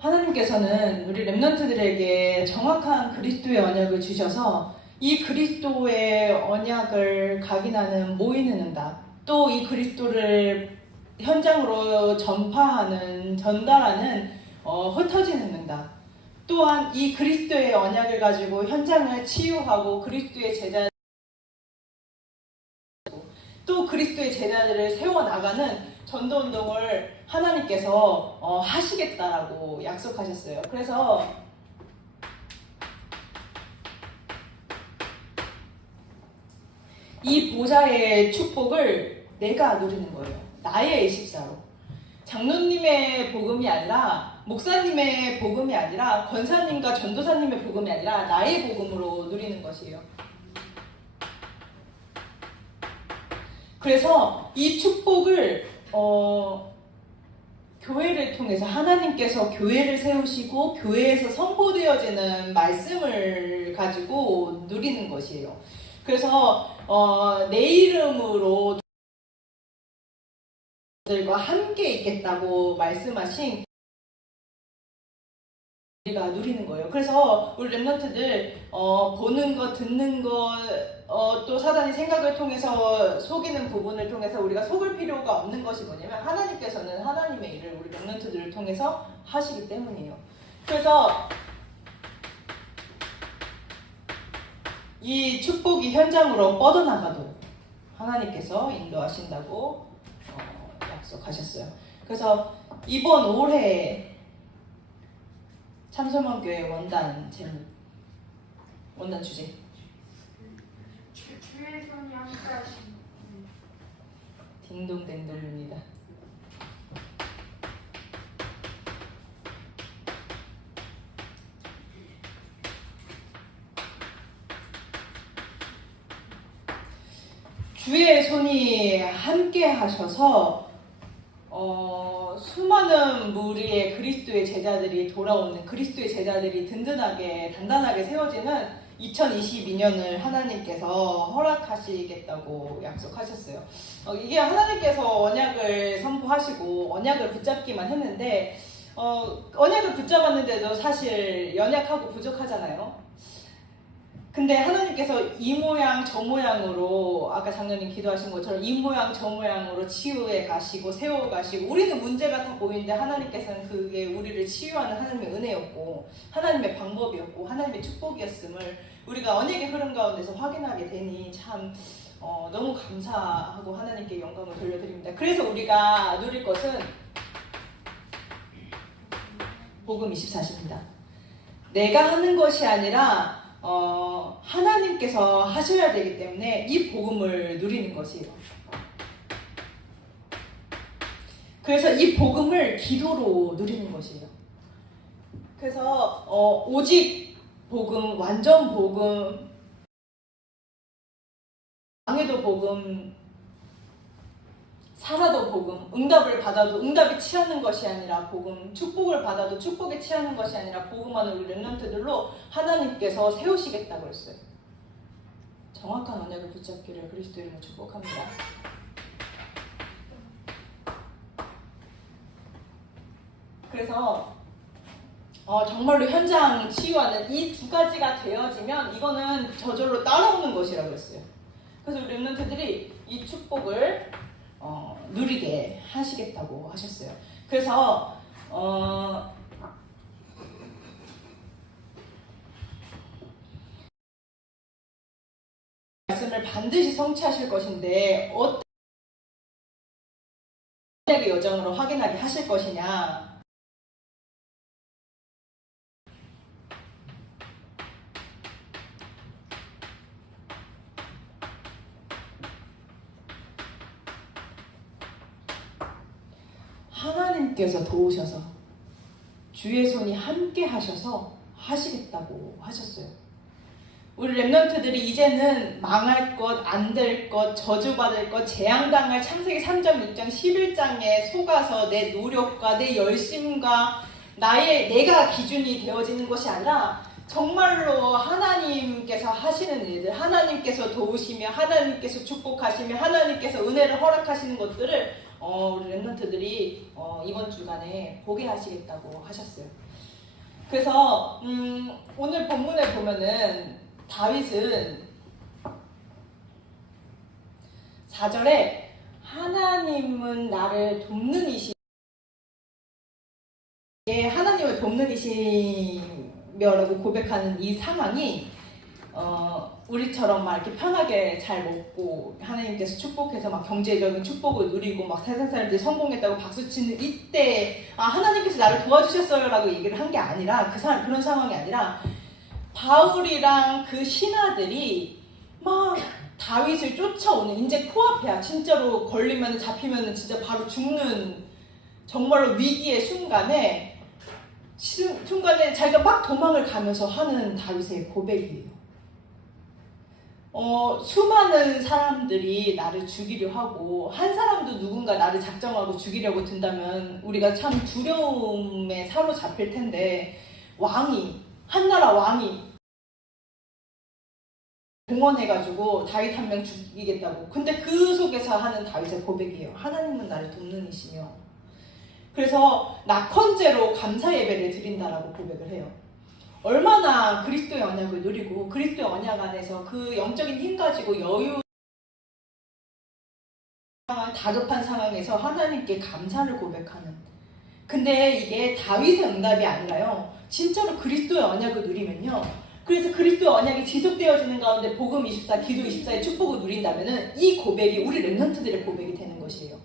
하나님께서는 우리 렘넌트들에게 정확한 그리스도의 언약을 주셔서 이 그리스도의 언약을 각인하는 모이는 응답, 또 이 그리스도를 현장으로 전달하는 흩어지는 응답, 또한 이 그리스도의 언약을 가지고 현장을 치유하고 그리스도의 제자들을 세워나가는 전도운동을 하나님께서 하시겠다라고 약속하셨어요. 그래서 이 보좌의 축복을 내가 누리는 거예요. 나의 24로. 장로님의 복음이 아니라, 목사님의 복음이 아니라, 권사님과 전도사님의 복음이 아니라 나의 복음으로 누리는 것이에요. 그래서 이 축복을 교회를 통해서 하나님께서 교회를 세우시고 교회에서 선포되어지는 말씀을 가지고 누리는 것이에요. 그래서 내 이름으로 들과 함께 있겠다고 말씀하신 우리가 누리는 거예요. 그래서 우리 렘넌트들 보는 것, 듣는 것, 또 사단이 생각을 통해서 속이는 부분을 통해서 우리가 속을 필요가 없는 것이 뭐냐면 하나님께서는 하나님의 일을 우리 렘넌트들을 통해서 하시기 때문이에요. 그래서 이 축복이 현장으로 뻗어나가도 하나님께서 인도하신다고 약속하셨어요. 그래서 이번 올해 참소문교회 원단 제목, 원단 주제 주의 손이 함께 하시는 딩동댕동입니다. 주의 손이 함께 하셔서 수많은 무리의 그리스도의 제자들이 돌아오는, 그리스도의 제자들이 든든하게 단단하게 세워지는 2022년을 하나님께서 허락하시겠다고 약속하셨어요. 이게 하나님께서 언약을 선포하시고 언약을 붙잡기만 했는데 언약을 붙잡았는데도 사실 연약하고 부족하잖아요. 근데 하나님께서 이 모양 저 모양으로, 아까 장로님 기도하신 것처럼 이 모양 저 모양으로 치유해 가시고 세워 가시고, 우리는 문제 같아 보이는데 하나님께서는 그게 우리를 치유하는 하나님의 은혜였고 하나님의 방법이었고 하나님의 축복이었음을 우리가 언약의 흐름 가운데서 확인하게 되니 참 너무 감사하고 하나님께 영광을 돌려드립니다. 그래서 우리가 누릴 것은 복음 24시입니다. 내가 하는 것이 아니라 하나님께서 하셔야 되기 때문에 이 복음을 누리는 것이에요. 그래서 이 복음을 기도로 누리는 것이에요. 그래서 오직 복음, 완전 복음, 방해도 복음, 살아도 복음, 응답을 받아도 응답에 취하는 것이 아니라 복음, 축복을 받아도 축복에 취하는 것이 아니라 복음하는 우리 렘넌트들로 하나님께서 세우시겠다고 했어요. 정확한 언약을 붙잡기를 그리스도 이름으로 축복합니다. 그래서 정말로 현장 치유하는 이 두 가지가 되어지면 이거는 저절로 따라오는 것이라고 했어요. 그래서 우리 렘넌트들이 이 축복을 누리게 하시겠다고 하셨어요. 그래서 말씀을 반드시 성취하실 것인데 어떤 여정으로 확인하게 하실 것이냐. 하나님께서 도우셔서 주의 손이 함께 하셔서 하시겠다고 하셨어요. 우리 렘넌트들이 이제는 망할 것, 안 될 것, 저주받을 것, 재앙당할 창세기 3장, 6장, 11장에 속아서 내 노력과 내 열심과 내가 기준이 되어지는 것이 아니라 정말로 하나님께서 하시는 일들, 하나님께서 도우시며 하나님께서 축복하시며 하나님께서 은혜를 허락하시는 것들을 우리 랩런트들이 이번 주간에 보게 하시겠다고 하셨어요. 그래서 오늘 본문에 보면은 다윗은 4절에 하나님은 나를 돕는 이시 하나님을 돕는 이시며라고 고백하는 이 상황이 우리처럼 막 이렇게 편하게 잘 먹고 하나님께서 축복해서 막 경제적인 축복을 누리고 막 세상 사람들이 성공했다고 박수치는 이때 하나님께서 나를 도와주셨어요라고 얘기를 한 게 아니라 그런 상황이 아니라 바울이랑 그 신하들이 막 다윗을 쫓아오는 이제 코앞이야. 진짜로 걸리면 잡히면 진짜 바로 죽는 정말로 위기의 순간에 자기가 막 도망을 가면서 하는 다윗의 고백이에요. 수많은 사람들이 나를 죽이려 하고 한 사람도 누군가 나를 작정하고 죽이려고 든다면 우리가 참 두려움에 사로잡힐 텐데 한나라 왕이 동원해가지고 다윗 한 명 죽이겠다고. 근데 그 속에서 하는 다윗의 고백이에요. 하나님은 나를 돕는 이시며. 그래서 낙헌제로 감사 예배를 드린다라고 고백을 해요. 얼마나 그리스도의 언약을 누리고 그리스도의 언약 안에서 그 영적인 힘 가지고 다급한 상황에서 하나님께 감사를 고백하는. 근데 이게 다윗의 응답이 아니라요. 진짜로 그리스도의 언약을 누리면요. 그래서 그리스도의 언약이 지속되어지는 가운데 복음 24, 기도 24의 축복을 누린다면은 이 고백이 우리 랩런트들의 고백이 되는 것이에요.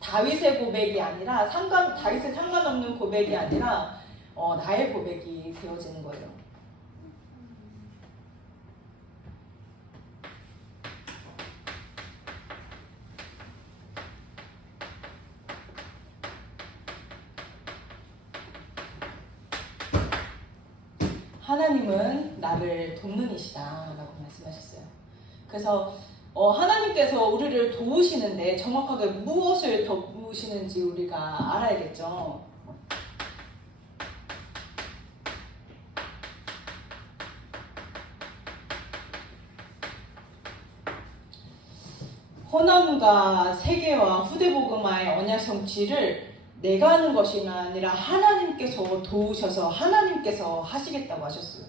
다윗의 고백이 아니라 다윗에 상관없는 고백이 아니라 나의 고백이 되어지는 거예요. 하나님은 나를 돕는 이시다 라고 말씀하셨어요. 그래서 하나님께서 우리를 도우시는데 정확하게 무엇을 도우시는지 우리가 알아야겠죠. 호남과 세계와 후대복음화의 언약 성취를 내가 하는 것이 아니라 하나님께서 도우셔서 하나님께서 하시겠다고 하셨어요.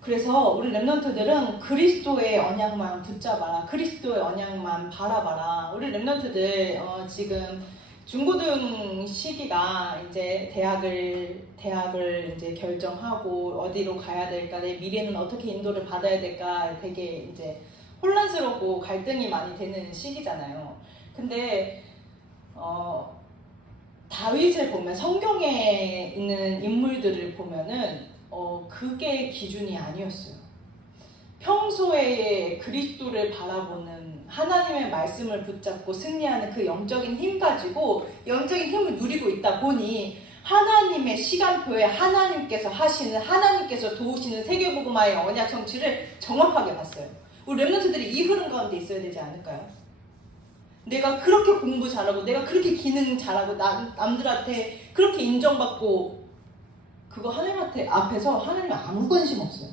그래서 우리 랩런트들은 그리스도의 언약만 붙잡아라. 그리스도의 언약만 바라봐라. 우리 랩런트들 지금 중고등 시기가 이제 대학을 이제 결정하고 어디로 가야 될까, 내 미래는 어떻게 인도를 받아야 될까 되게 이제 혼란스럽고 갈등이 많이 되는 시기잖아요. 근데 다윗을 보면 성경에 있는 인물들을 보면은 그게 기준이 아니었어요. 평소에 그리스도를 바라보는 하나님의 말씀을 붙잡고 승리하는 그 영적인 힘 가지고 영적인 힘을 누리고 있다 보니 하나님의 시간표에 하나님께서 하시는, 하나님께서 도우시는 세계복음화의 언약 성취를 정확하게 봤어요. 우리 랩런트들이 이 흐름 가운데 있어야 되지 않을까요? 내가 그렇게 공부 잘하고 내가 그렇게 기능 잘하고 남들한테 그렇게 인정받고 그거 하나님한테 앞에서 하나님 아무 관심 없어요.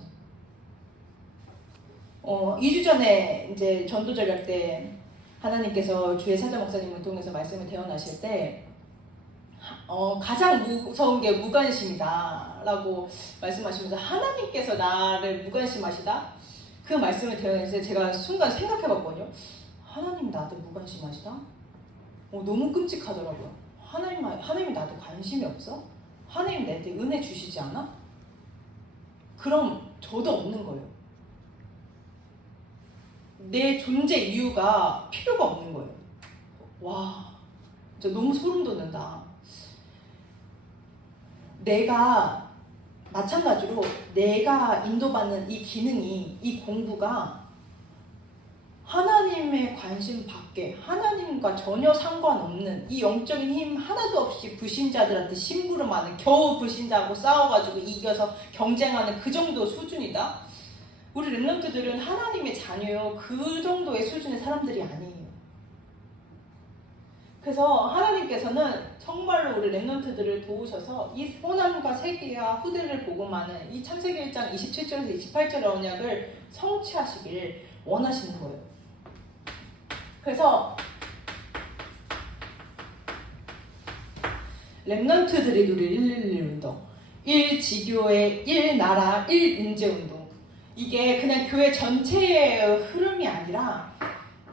2주 전에 이제 전도 전략 때 하나님께서 주의 사자 목사님을 통해서 말씀을 대언하실 때 가장 무서운 게 무관심이다 라고 말씀하시면서 하나님께서 나를 무관심하시다? 그 말씀을 대언했을 때 제가 순간 생각해봤거든요. 하나님이 나한테 무관심하시다? 너무 끔찍하더라고요. 하나님이 나한테 관심이 없어? 하나님 나한테 은혜 주시지 않아? 그럼 저도 없는 거예요. 내 존재 이유가 필요가 없는 거예요. 와, 진짜 너무 소름 돋는다. 마찬가지로 내가 인도받는 이 기능이, 이 공부가 하나님의 관심 밖에, 하나님과 전혀 상관없는 이 영적인 힘 하나도 없이 불신자들한테 심부름하는, 겨우 불신자하고 싸워가지고 이겨서 경쟁하는 그 정도 수준이다? 우리 랩런트들은 하나님의 자녀요, 그 정도의 수준의 사람들이 아니에요. 그래서 하나님께서는 정말로 우리 랩런트들을 도우셔서 이 호남과 세계와 후대를 복음하는 이 창세기 1장 27절에서 28절의 언약을 성취하시길 원하시는 거예요. 그래서 렘넌트들이 누릴 111 운동, 1지교회, 1나라, 1인재운동. 이게 그냥 교회 전체의 흐름이 아니라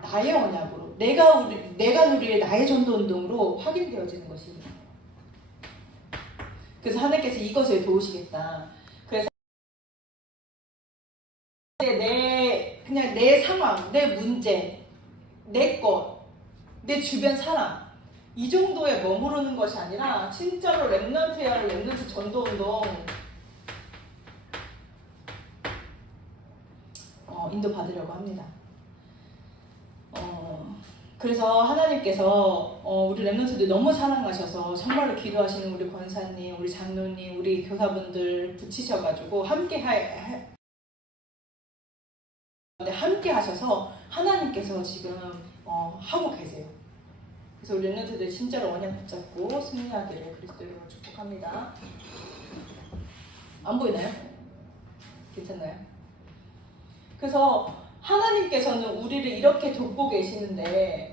나의 언약으로, 내가 누릴 나의 전도운동으로 확인되어지는 것입니다. 그래서 하나님께서 이것을 도우시겠다. 그래서 그냥 내 상황, 내 문제, 내 것, 내 주변 사람, 이 정도에 머무르는 것이 아니라 진짜로 렘넌트야, 렘넌트 전도운동 인도받으려고 합니다. 그래서 하나님께서 우리 렘넌트들 너무 사랑하셔서 정말로 기도하시는 우리 권사님, 우리 장로님, 우리 교사분들 붙이셔가지고 함께 하셔서 하나님께서 지금 하고 계세요. 그래서 우리 렘넌트들 진짜로 언약 붙잡고 승리하기를 그리스도 이름으로 축복합니다. 안 보이나요? 괜찮나요? 그래서 하나님께서는 우리를 이렇게 돕고 계시는데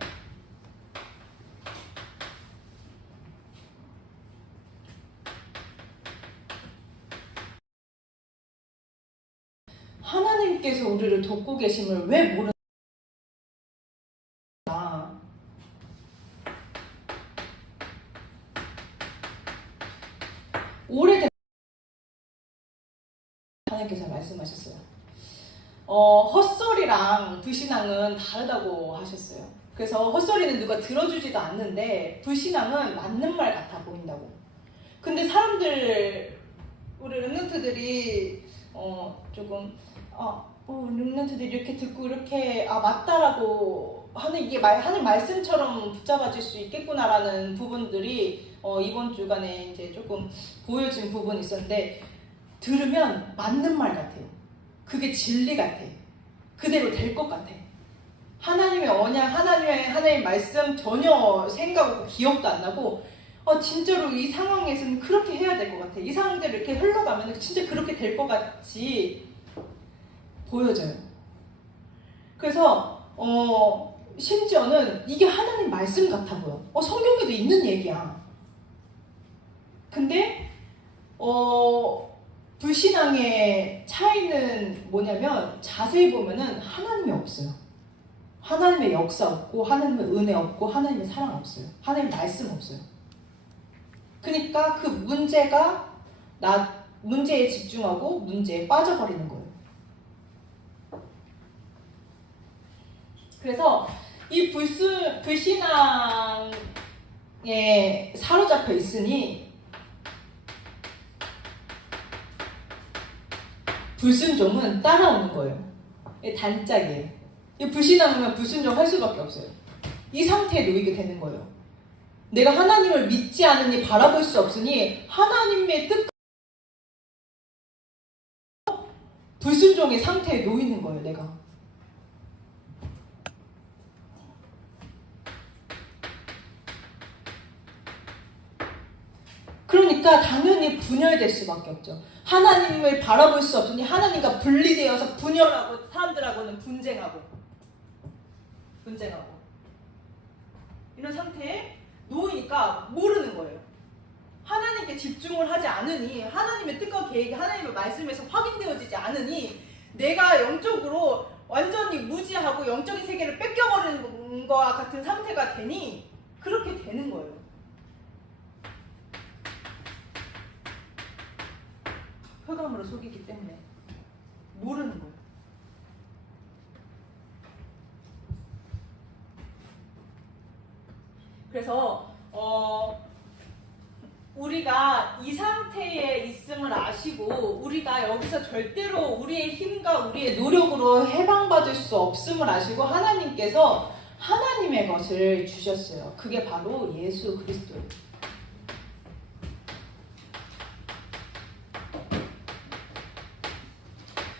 하나님께서 우리를 돕고 계심을 왜 모르는가? 오래된 하나님께서 말씀하셨어요. 헛소리랑 불신앙은 다르다고 하셨어요. 그래서 헛소리는 누가 들어주지도 않는데 불신앙은 맞는 말 같아 보인다고. 근데 사람들, 우리 렘넌트들이 조금 렘넌트들이 이렇게 듣고 이렇게 맞다라고 하는, 이게 하는 말씀처럼 붙잡아질 수 있겠구나라는 부분들이 이번 주간에 이제 조금 보여진 부분이 있었는데, 들으면 맞는 말 같아요. 그게 진리 같아. 그대로 될 것 같아. 하나님의 언약, 하나님의 말씀 전혀 생각하고 기억도 안 나고, 진짜로 이 상황에서는 그렇게 해야 될 것 같아. 이 상황대로 이렇게 흘러가면 진짜 그렇게 될 것 같이 보여져요. 그래서 심지어는 이게 하나님 말씀 같아 보여. 성경에도 있는 얘기야. 근데 불신앙의 차이는 뭐냐면, 자세히 보면은 하나님이 없어요. 하나님의 역사 없고, 하나님의 은혜 없고, 하나님의 사랑 없어요. 하나님의 말씀 없어요. 그러니까 그 문제에 집중하고 문제에 빠져버리는 거예요. 그래서 이 불신앙에 사로잡혀 있으니 불순종은 따라오는 거예요. 단짝이에요. 이 불신앙은 불순종할 수밖에 없어요. 이 상태에 놓이게 되는 거예요. 내가 하나님을 믿지 않으니 바라볼 수 없으니 하나님의 뜻 불순종의 상태에 놓이는 거예요. 내가. 그러니까 당연히 분열될 수밖에 없죠. 하나님을 바라볼 수 없으니 하나님과 분리되어서 분열하고, 사람들하고는 분쟁하고 이런 상태에 놓이니까 모르는 거예요. 하나님께 집중을 하지 않으니, 하나님의 뜻과 계획이 하나님의 말씀에서 확인되어지지 않으니, 내가 영적으로 완전히 무지하고 영적인 세계를 뺏겨버리는 것과 같은 상태가 되니 그렇게 되는 거예요. 흑암으로 속이기 때문에 모르는 거예요. 그래서 우리가 이 상태에 있음을 아시고, 우리가 여기서 절대로 우리의 힘과 우리의 노력으로 해방받을 수 없음을 아시고, 하나님께서 하나님의 것을 주셨어요. 그게 바로 예수 그리스도예요.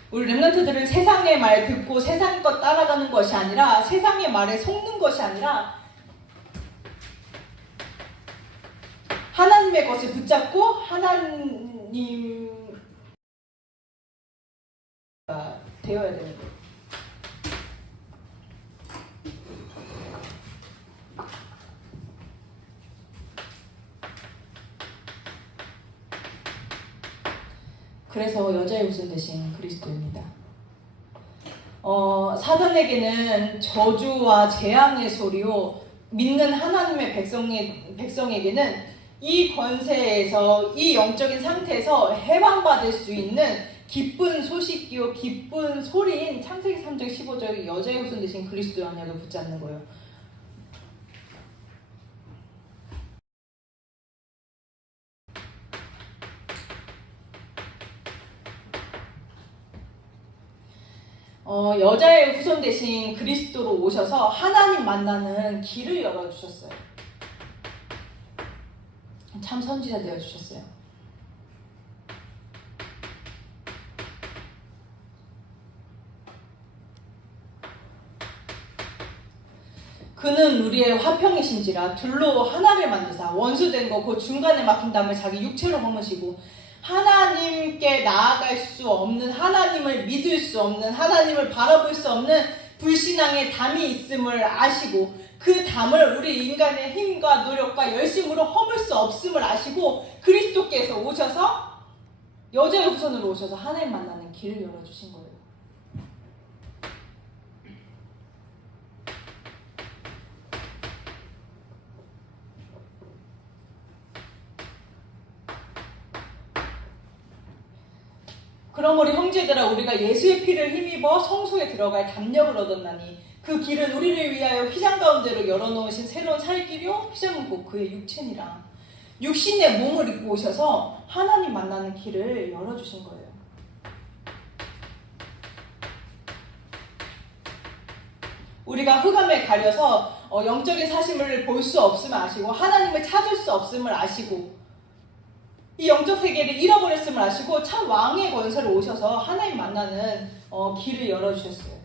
우리 렘넌트들은 세상의 말 듣고 세상 것 따라가는 것이 아니라, 세상의 말에 속는 것이 아니라 하나님의 것을 붙잡고 하나님가 되어야 되는 거예요. 그래서 여자의 후손 대신 그리스도입니다. 사단에게는 저주와 재앙의 소리요, 믿는 하나님의 백성에게는 이 권세에서, 이 영적인 상태에서 해방받을 수 있는 기쁜 소식이요, 기쁜 소리인 창세기 3장 15절 여자의 후손 대신 그리스도의 언약을 붙잡는 거예요. 여자의 후손 대신 그리스도로 오셔서 하나님 만나는 길을 열어주셨어요. 참 선지자 되어주셨어요. 그는 우리의 화평이신지라 둘로 하나를 만드사 원수된 거 그 중간에 막힌 담을 자기 육체로 허무시고 하나님께 나아갈 수 없는, 하나님을 믿을 수 없는, 하나님을 바라볼 수 없는 불신앙의 담이 있음을 아시고 그 담을 우리 인간의 힘과 노력과 열심으로 허물 수 없음을 아시고 그리스도께서 오셔서 여자의 후손으로 오셔서 하나님 만나는 길을 열어주신 거예요. 그러므로 형제들아 우리가 예수의 피를 힘입어 성소에 들어갈 담력을 얻었나니 그 길은 우리를 위하여 휘장 가운데로 열어놓으신 새로운 살 길이요 휘장은 곧 그의 육체니라. 육신의 몸을 입고 오셔서 하나님 만나는 길을 열어주신 거예요. 우리가 흑암에 가려서 영적인 사심을 볼 수 없음을 아시고 하나님을 찾을 수 없음을 아시고 이 영적 세계를 잃어버렸음을 아시고 참 왕의 권세로 오셔서 하나님 만나는 길을 열어주셨어요.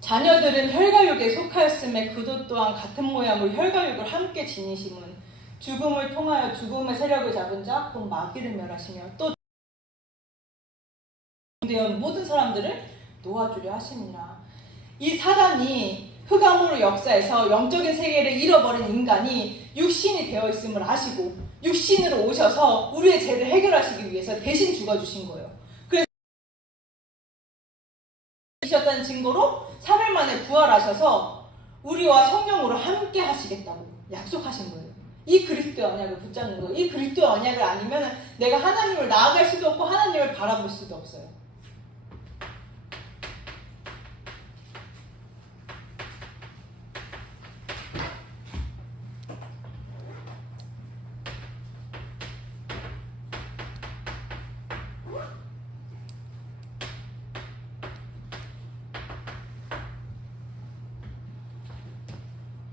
자녀들은 혈과육에 속하였음에 그도 또한 같은 모양으로 혈과육을 함께 지니심은 죽음을 통하여 죽음의 세력을 잡은 자 곧 마귀를 멸하시며 또 되어 모든 사람들을 놓아주려 하심이라. 이 사단이 흑암으로 역사해서 영적인 세계를 잃어버린 인간이 육신이 되어 있음을 아시고 육신으로 오셔서 우리의 죄를 해결하시기 위해서 대신 죽어주신 거예요. 그래서 죽으셨다는 증거로 3일 만에 부활하셔서 우리와 성령으로 함께 하시겠다고 약속하신 거예요. 이 그리스도의 언약을 붙잡는 거예요. 이 그리스도의 언약을 아니면 내가 하나님을 나아갈 수도 없고 하나님을 바라볼 수도 없어요.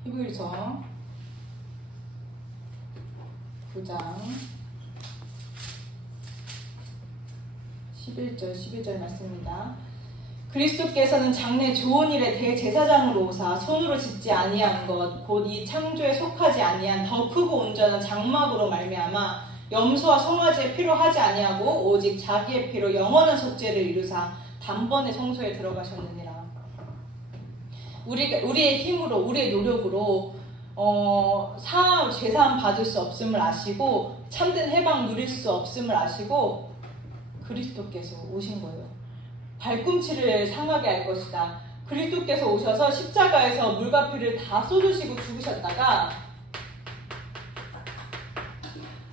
히브리서 9장 11절 말씀입니다. 그리스도께서는 장래 좋은 일에 대제사장으로 오사 손으로 짓지 아니한 것 곧 이 창조에 속하지 아니한 더 크고 온전한 장막으로 말미암아 염소와 송아지의 피로 하지 아니하고 오직 자기의 피로 영원한 속죄를 이루사 단번에 성소에 들어가셨느니라. 우리의 힘으로 우리의 노력으로 죄사함 받을 수 없음을 아시고 참된 해방 누릴 수 없음을 아시고 그리스도께서 오신 거예요. 발꿈치를 상하게 할 것이다. 그리스도께서 오셔서 십자가에서 물과 피를 다 쏟으시고 죽으셨다가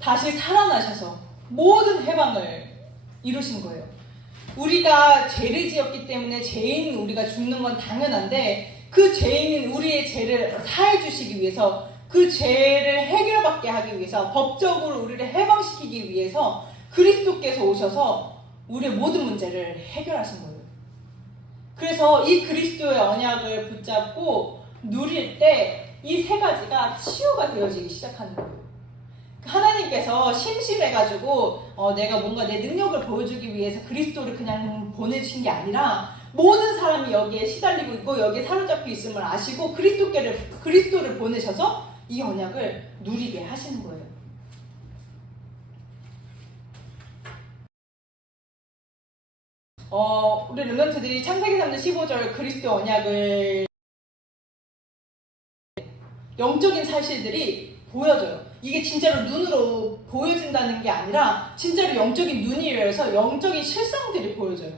다시 살아나셔서 모든 해방을 이루신 거예요. 우리가 죄를 지었기 때문에 죄인인 우리가 죽는 건 당연한데 그 죄인인 우리의 죄를 사해 주시기 위해서 그 죄를 해결받게 하기 위해서 법적으로 우리를 해방시키기 위해서 그리스도께서 오셔서 우리의 모든 문제를 해결하신 거예요. 그래서 이 그리스도의 언약을 붙잡고 누릴 때 이 세 가지가 치유가 되어지기 시작하는 거예요. 하나님께서 심심해가지고 내가 뭔가 내 능력을 보여주기 위해서 그리스도를 그냥 보내주신 게 아니라 모든 사람이 여기에 시달리고 있고 여기에 사로잡혀 있음을 아시고 그리스도를 보내셔서 이 언약을 누리게 하시는 거예요. 우리 렘넌트들이 창세기 3장 15절 그리스도 언약을 영적인 사실들이 보여져요. 이게 진짜로 눈으로 보여진다는 게 아니라 진짜로 영적인 눈이 열려서 영적인 실상들이 보여져요.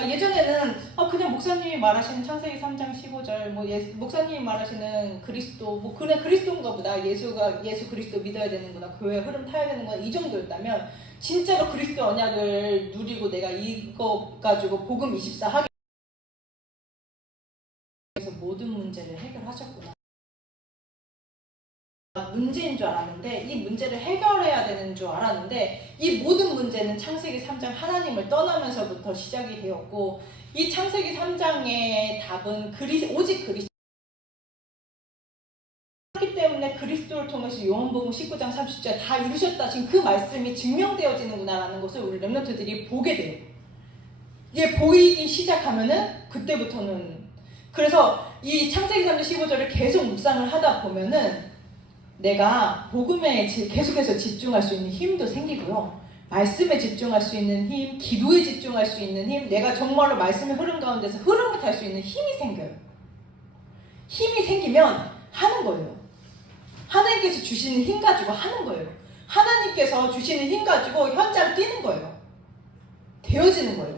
예전에는 그냥 목사님이 말하시는 창세기 3장 15절 목사님이 말하시는 그리스도 그냥 그리스도인가 보다, 예수 그리스도 믿어야 되는구나, 교회 흐름 타야 되는구나, 이 정도였다면 진짜로 그리스도 언약을 누리고 내가 이거 가지고 복음 24 하게 해서 모든 문제를 해결하셨구나. 문제인 줄 알았는데, 이 문제를 해결해야 되는 줄 알았는데, 이 모든 문제는 창세기 3장 하나님을 떠나면서부터 시작이 되었고, 이 창세기 3장의 답은 오직 그리스도 그렇기 때문에 그리스도를 통해서 요한복음 19장 30절 다 이루셨다, 지금 그 말씀이 증명되어지는구나 라는 것을 우리 렘넌트들이 보게 돼요. 이게 보이기 시작하면은 그때부터는, 그래서 이 창세기 3장 15절을 계속 묵상을 하다 보면은 내가 복음에 계속해서 집중할 수 있는 힘도 생기고요, 말씀에 집중할 수 있는 힘, 기도에 집중할 수 있는 힘, 내가 정말로 말씀의 흐름 가운데서 흐름을 탈 수 있는 힘이 생겨요. 힘이 생기면 하는 거예요. 하나님께서 주시는 힘 가지고 하는 거예요. 하나님께서 주시는 힘 가지고 현장 뛰는 거예요. 되어지는 거예요.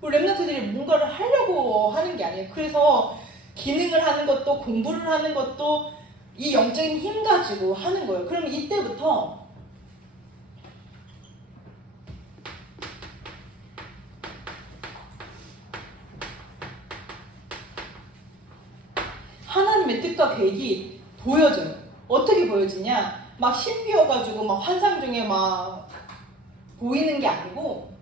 우리 렘넌트들이 뭔가를 하려고 하는 게 아니에요. 그래서 기능을 하는 것도, 공부를 하는 것도 이 영적인 힘 가지고 하는 거예요. 그러면 이때부터 하나님의 뜻과 계획이 보여져요. 어떻게 보여지냐? 막 신비여가지고 막 환상 중에 막 보이는 게 아니고,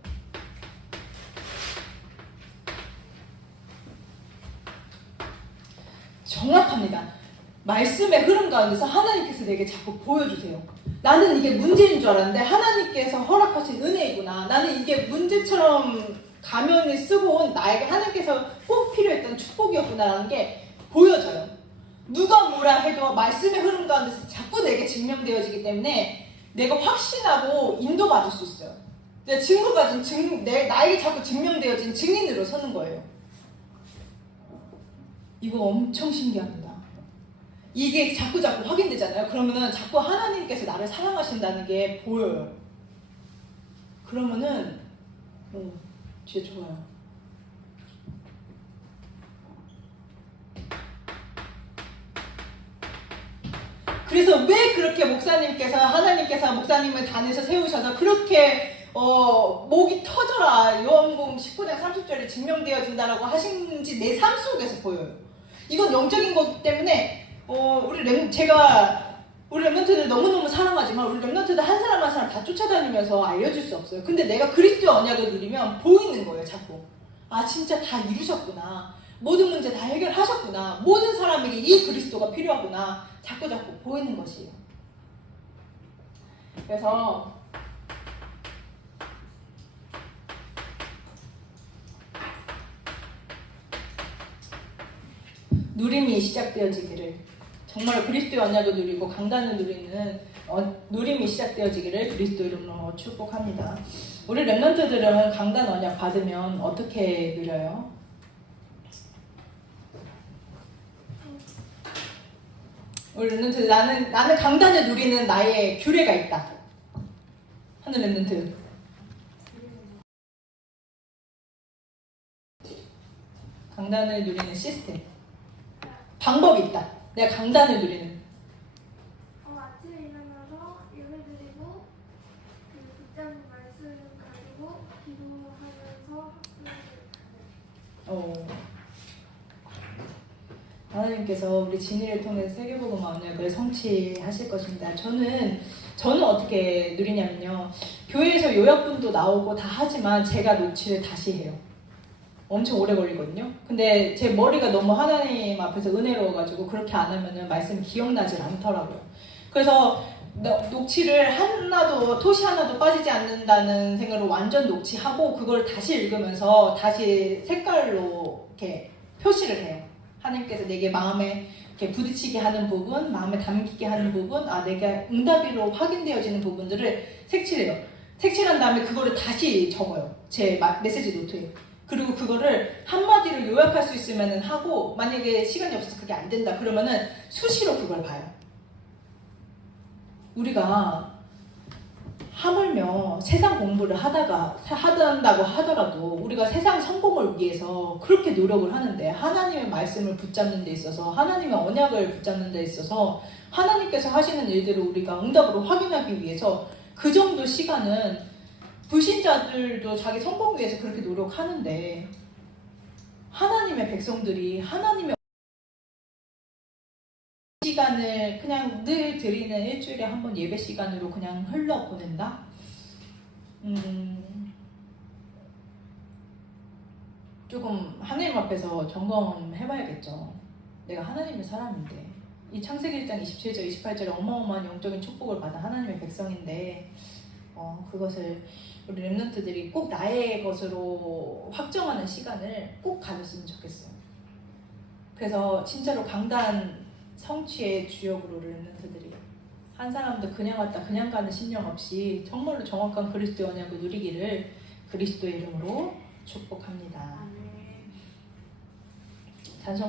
정확합니다. 말씀의 흐름 가운데서 하나님께서 내게 자꾸 보여주세요. 나는 이게 문제인 줄 알았는데 하나님께서 허락하신 은혜이구나. 나는 이게 문제처럼 가면을 쓰고 온 나에게 하나님께서 꼭 필요했던 축복이었구나라는 게 보여져요. 누가 뭐라 해도 말씀의 흐름 가운데서 자꾸 내게 증명되어지기 때문에 내가 확신하고 인도받을 수 있어요. 내가 증거가 나에게 자꾸 증명되어진 증인으로 서는 거예요. 이거 엄청 신기합니다. 이게 자꾸 확인되잖아요. 그러면은 자꾸 하나님께서 나를 사랑하신다는 게 보여요. 그러면은 진짜 좋아요. 그래서 왜 그렇게 하나님께서 목사님을 단에서 세우셔서 그렇게 목이 터져라, 요한복음 19장 30절에 증명되어진다라고 하시는지 내 삶 속에서 보여요. 이건 영적인 거기 때문에 우리 렘넌트들 너무너무 사랑하지만 우리 렘넌트들 한 사람 한 사람 다 쫓아다니면서 알려줄 수 없어요. 근데 내가 그리스도의 언약을 누리면 보이는 거예요. 자꾸 진짜 다 이루셨구나, 모든 문제 다 해결하셨구나, 모든 사람에게 이 그리스도가 필요하구나, 자꾸 보이는 것이에요. 그래서 누림이 시작되어지기를, 정말 그리스도의 언약을 누리고 강단을 누리는 누림이 시작되어지기를 그리스도 이름으로 축복합니다. 우리 렘넌트들은 강단 언약 받으면 어떻게 누려요? 우리 렘넌트들, 나는 강단을 누리는 나의 규례가 있다 하는 렘넌트. 강단을 누리는 시스템, 방법이 있다. 내가 강단을 누리는. 아침에 일어나서 예배드리고 국장 말씀 가지고 기도하면서 학교를 하나님께서 우리 진이를 통해서 세계복음 언약을 성취하실 것입니다. 저는 어떻게 누리냐면요, 교회에서 요약분도 나오고 다 하지만 제가 노치를 다시 해요. 엄청 오래 걸리거든요. 근데 제 머리가 너무 하나님 앞에서 은혜로워가지고 그렇게 안 하면은 말씀이 기억나질 않더라고요. 그래서 녹취를 토시 하나도 빠지지 않는다는 생각으로 완전 녹취하고 그걸 다시 읽으면서 다시 색깔로 이렇게 표시를 해요. 하나님께서 내게 마음에 이렇게 부딪히게 하는 부분, 마음에 담기게 하는 부분, 내가 응답이로 확인되어지는 부분들을 색칠해요. 색칠한 다음에 그거를 다시 적어요. 제 메시지 노트에. 그리고 그거를 한마디로 요약할 수 있으면 하고, 만약에 시간이 없어서 그게 안 된다 그러면은 수시로 그걸 봐요. 우리가 하물며 세상 공부를 한다고 하더라도 우리가 세상 성공을 위해서 그렇게 노력을 하는데, 하나님의 말씀을 붙잡는 데 있어서, 하나님의 언약을 붙잡는 데 있어서 하나님께서 하시는 일들을 우리가 응답으로 확인하기 위해서 그 정도 시간은, 불신자들도 자기 성공 위해서 그렇게 노력하는데, 하나님의 백성들이 하나님의 시간을 그냥 늘 드리는 일주일에 한 번 예배 시간으로 그냥 흘러보낸다? 조금 하나님 앞에서 점검해봐야겠죠. 내가 하나님의 사람인데, 이 창세기 1장 27절 28절에 어마어마한 영적인 축복을 받은 하나님의 백성인데, 그것을 우리 렘넌트들이 꼭 나의 것으로 확정하는 시간을 꼭 가졌으면 좋겠어요. 그래서 진짜로 강단 성취의 주역으로 렘넌트들이 한 사람도 그냥 왔다 그냥 가는 신념 없이 정말로 정확한 그리스도의 언약을 누리기를 그리스도의 이름으로 축복합니다. 찬송